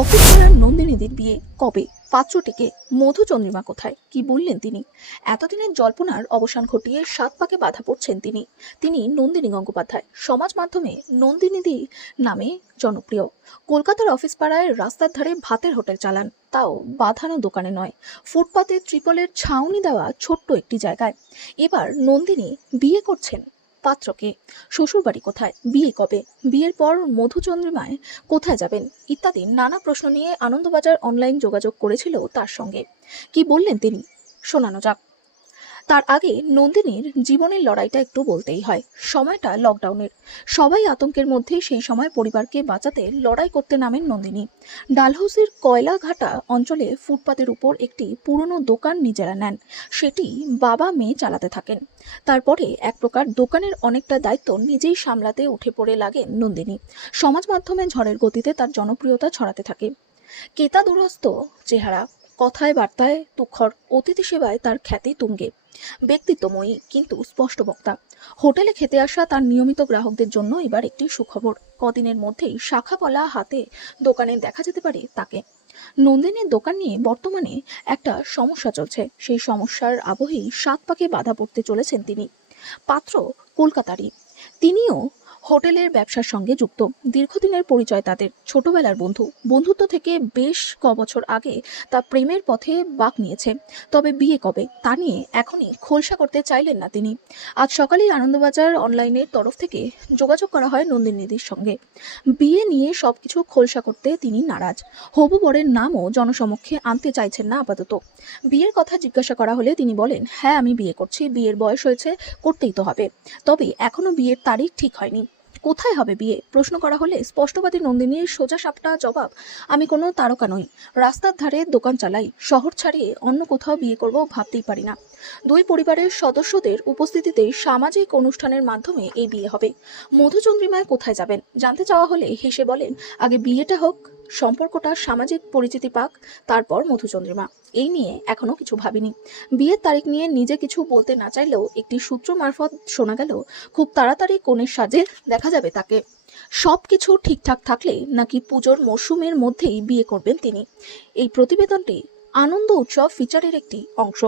Office করার নন্দিনীদের বিয়ে কবে, পাত্রটিকে, মধুচন্দ্রিমা কোথায়, কি বললেন তিনি? এতদিনের জল্পনার অবসান ঘটিয়ে সাত পাকে বাধা পড়ছেন তিনি নন্দিনী গঙ্গোপাধ্যায়, সমাজ মাধ্যমে নন্দিনীদি নামে জনপ্রিয়। কলকাতার অফিস পাড়ায় রাস্তার ধারে ভাতের হোটেল চালান, তাও বাঁধানো দোকানে নয়, ফুটপাতে ত্রিপলের ছাউনি দেওয়া ছোট্ট একটি জায়গায়। এবার নন্দিনী বিয়ে করছেন পাত্রকে। শ্বশুরবাড়ি কোথায়, বিয়ে কবে, বিয়ের পর মধুচন্দ্রিমায় কোথায় যাবেন ইত্যাদি নানা প্রশ্ন নিয়ে আনন্দবাজার অনলাইন যোগাযোগ করেছিল তার সঙ্গে। কি বললেন তিনি, শোনানো যাক। তার আগে নন্দিনীর জীবনের লড়াইটা একটু বলতেই হয়। সময়টা লকডাউনের, সবাই আতঙ্কের মধ্যে সেই সময় পরিবারকে বাঁচাতে লড়াই করতে নামেন নন্দিনী। ডালহৌসির কয়লাঘাটা অঞ্চলে ফুটপাতের উপর একটি পুরনো দোকান নিজেরা নেন, সেটি বাবা মেয়ে চালাতে থাকেন। তারপরে এক প্রকার দোকানের অনেকটা দায়িত্ব নিজেই সামলাতে উঠে পড়ে লাগেন নন্দিনী। সমাজ মাধ্যমে ঝড়ের গতিতে তার জনপ্রিয়তা ছড়াতে থাকে। কেতাদুরস্ত চেহারা, কথায় বার্তায় তুখর, অতিথি সেবায় তার খ্যাতি তুঙ্গে। ব্যক্তিত্বময়ী কিন্তু স্পষ্ট বক্তা। হোটেলে খেতে আসা তার নিয়মিত গ্রাহকদের জন্য এবার একটি সুখবর, কদিনের মধ্যেই শাখাপলা হাতে দোকানে দেখা যেতে পারে তাকে। নন্দিনীর দোকান নিয়ে বর্তমানে একটা সমস্যা চলছে, সেই সমস্যার আবহেই সাত পাকে বাধা পড়তে চলেছেন তিনি। পাত্র কলকাতারই, তিনিও হোটেলের ব্যবসার সঙ্গে যুক্ত। দীর্ঘদিনের পরিচয় তাদের, ছোটবেলার বন্ধুত্ব থেকে বেশ কবছর আগে তা প্রেমের পথে বাঁক নিয়েছে। তবে বিয়ে কবে তা নিয়ে এখনই খোলসা করতে চাইলেন না তিনি। আজ সকালেই আনন্দবাজার অনলাইনের তরফ থেকে যোগাযোগ করা হয় নন্দিনীদির সঙ্গে। বিয়ে নিয়ে সবকিছু খোলসা করতে তিনি নারাজ। হবু বরের নামও জনসমক্ষে আনতে চাইছেন না আপাতত। বিয়ের কথা জিজ্ঞাসা করা হলে তিনি বলেন, হ্যাঁ আমি বিয়ে করছি, বিয়ের বয়স হয়েছে, করতেই তো হবে, তবে এখনো বিয়ের তারিখ ঠিক হয়নি। কোথায় হবে বিয়ে প্রশ্ন করা হলে স্পষ্টবাদী নন্দিনীর সোজা সাপটা জবাব, আমি কোনো তারকা নই, রাস্তার ধারে দোকান চালাই, শহর ছাড়িয়ে অন্য কোথাও বিয়ে করব ভাবতেই পারি না। দুই পরিবারের সদস্যদের উপস্থিতিতে সামাজিক অনুষ্ঠানের মাধ্যমে এই বিয়ে হবে। মধুচন্দ্রিমায় কোথায় যাবেন জানতে চাওয়া হলে হেসে বলেন, আগে বিয়েটা হোক, সম্পর্কটা সামাজিক পরিচিতি পাক, তারপর মধুচন্দ্রিমা। এই নিয়ে এখনো কিছু ভাবিনি। বিয়ের তারিখ নিয়ে নিজে কিছু বলতে না চাইলেও একটি সূত্র মারফত শোনা গেল, খুব তাড়াতাড়ি কনের সাজে দেখা যাবে তাকে। সবকিছু ঠিকঠাক থাকলে নাকি পুজোর মরশুমের মধ্যেই বিয়ে করবেন তিনি। এই প্রতিবেদনটি আনন্দ উৎসব ফিচারের একটি অংশ।